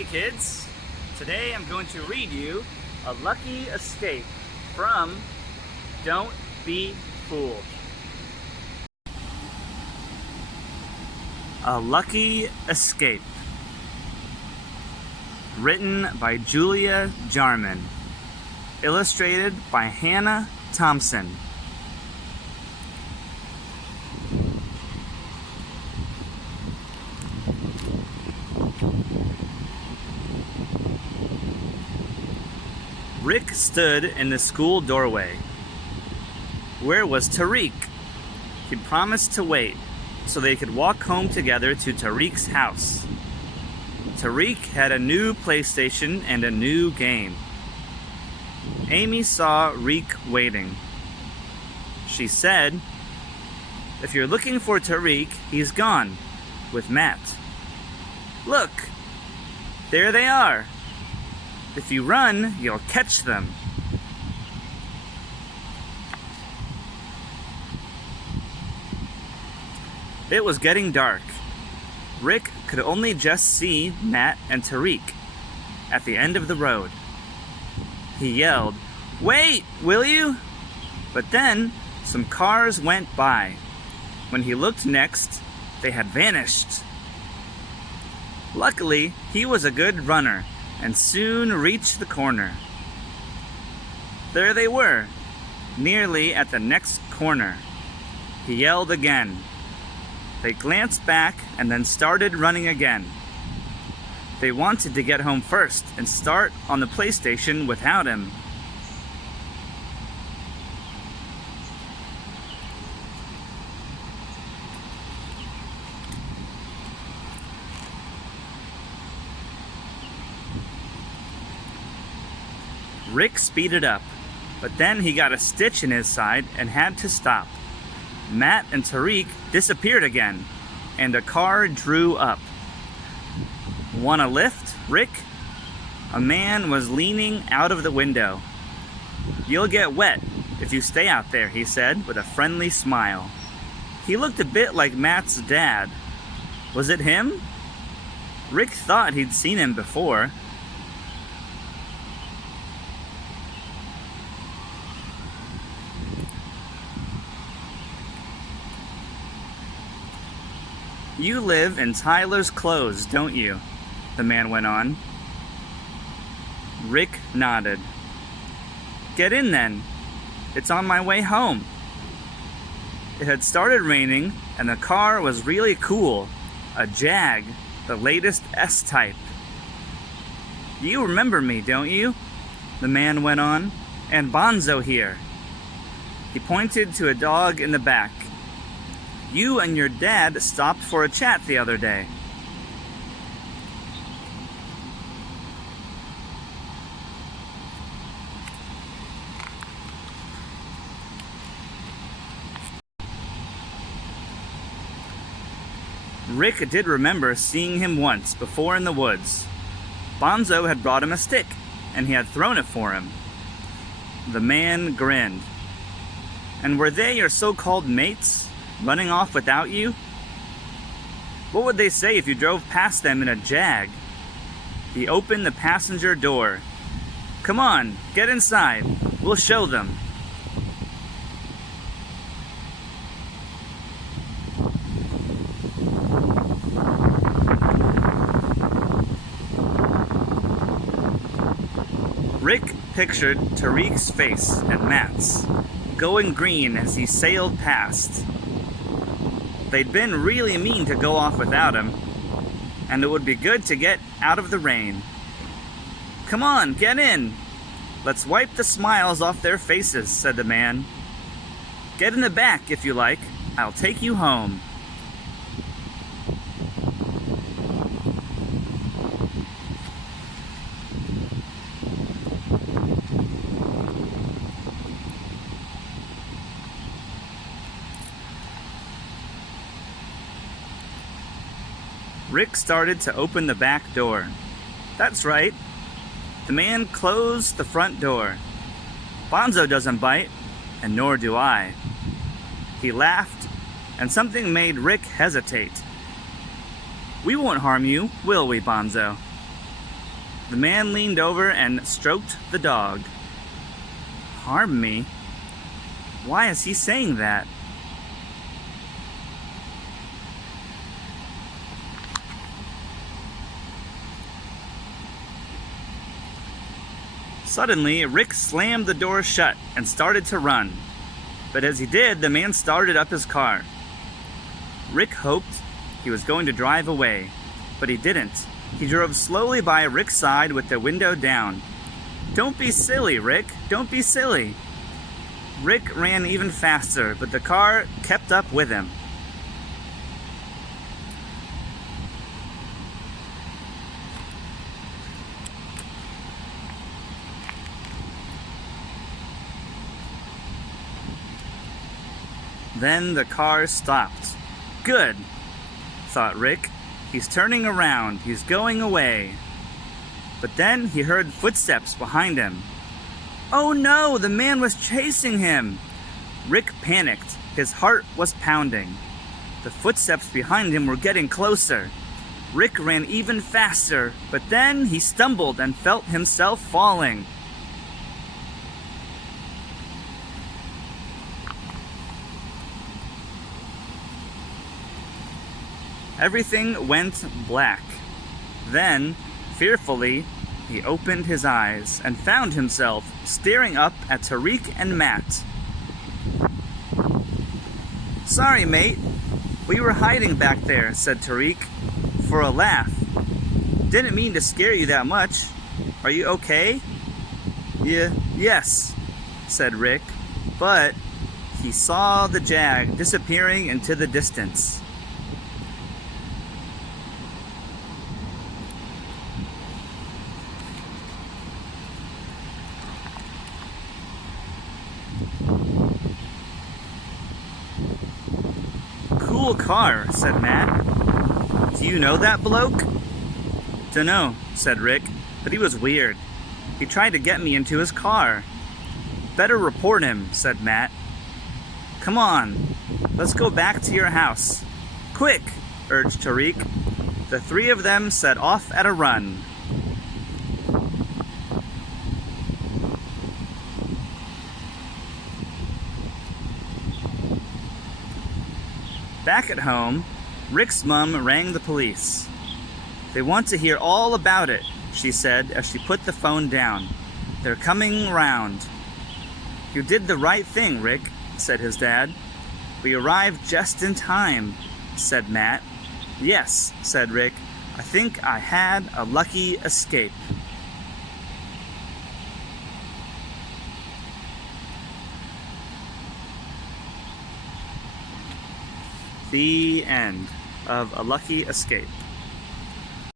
Hey kids, today I'm going to read you a lucky escape from Don't Be Fooled. A Lucky Escape. Written by Julia Jarman. Illustrated by Hannah Thompson. Rick stood in the school doorway. Where was Tariq? He promised to wait so they could walk home together to Tariq's house. Tariq had a new PlayStation and a new game. Amy saw Rick waiting. She said, "If you're looking for Tariq, he's gone with Matt. Look, there they are. If you run, you'll catch them." It was getting dark. Rick could only just see Matt and Tariq at the end of the road. He yelled, "Wait, will you?" But then some cars went by. When he looked next, they had vanished. Luckily, he was a good runner and soon reached the corner. There they were, nearly at the next corner. He yelled again. They glanced back and then started running again. They wanted to get home first and start on the PlayStation without him. Rick speeded up, but then he got a stitch in his side and had to stop. Matt and Tariq disappeared again, and a car drew up. "Want a lift, Rick?" A man was leaning out of the window. "You'll get wet if you stay out there," he said with a friendly smile. He looked a bit like Matt's dad. Was it him? Rick thought he'd seen him before. "You live in Tyler's Clothes, don't you?" the man went on. Rick nodded. "Get in then. It's on my way home." It had started raining and the car was really cool. A Jag, the latest S-Type. "You remember me, don't you?" the man went on. "And Bonzo here." He pointed to a dog in the back. "You and your dad stopped for a chat the other day." Rick did remember seeing him once before in the woods. Bonzo had brought him a stick, and he had thrown it for him. The man grinned. "And were they your so-called mates? Running off without you? What would they say if you drove past them in a Jag?" He opened the passenger door. "Come on, get inside. We'll show them." Rick pictured Tariq's face and Matt's, going green as he sailed past. They'd been really mean to go off without him, and it would be good to get out of the rain. "Come on, get in. Let's wipe the smiles off their faces," said the man. "Get in the back if you like. I'll take you home." Rick started to open the back door. That's right. The man closed the front door. "Bonzo doesn't bite, and nor do I." He laughed, and something made Rick hesitate. "We won't harm you, will we, Bonzo?" The man leaned over and stroked the dog. Harm me? Why is he saying that? Suddenly, Rick slammed the door shut and started to run. But as he did, the man started up his car. Rick hoped he was going to drive away, but he didn't. He drove slowly by Rick's side with the window down. "Don't be silly, Rick. Don't be silly." Rick ran even faster, but the car kept up with him. Then the car stopped. Good, thought Rick. He's turning around. He's going away. But then he heard footsteps behind him. Oh no, the man was chasing him. Rick panicked. His heart was pounding. The footsteps behind him were getting closer. Rick ran even faster, but then he stumbled and felt himself falling. Everything went black. Then, fearfully, he opened his eyes and found himself staring up at Tariq and Matt. Sorry, mate. We were hiding back there, said Tariq, for a laugh. Didn't mean to scare you that much. Are you okay? Yes, said Rick, but he saw the Jag disappearing into the distance. Cool car, said Matt. Do you know that bloke? Dunno, said Rick, but he was weird. He tried to get me into his car. Better report him, said Matt. Come on, let's go back to your house. Quick, urged Tariq. The three of them set off at a run. Back at home, Rick's mom rang the police. They want to hear all about it, she said as she put the phone down. They're coming round. You did the right thing, Rick, said his dad. We arrived just in time, said Matt. Yes, said Rick. I think I had a lucky escape. The end of A Lucky Escape.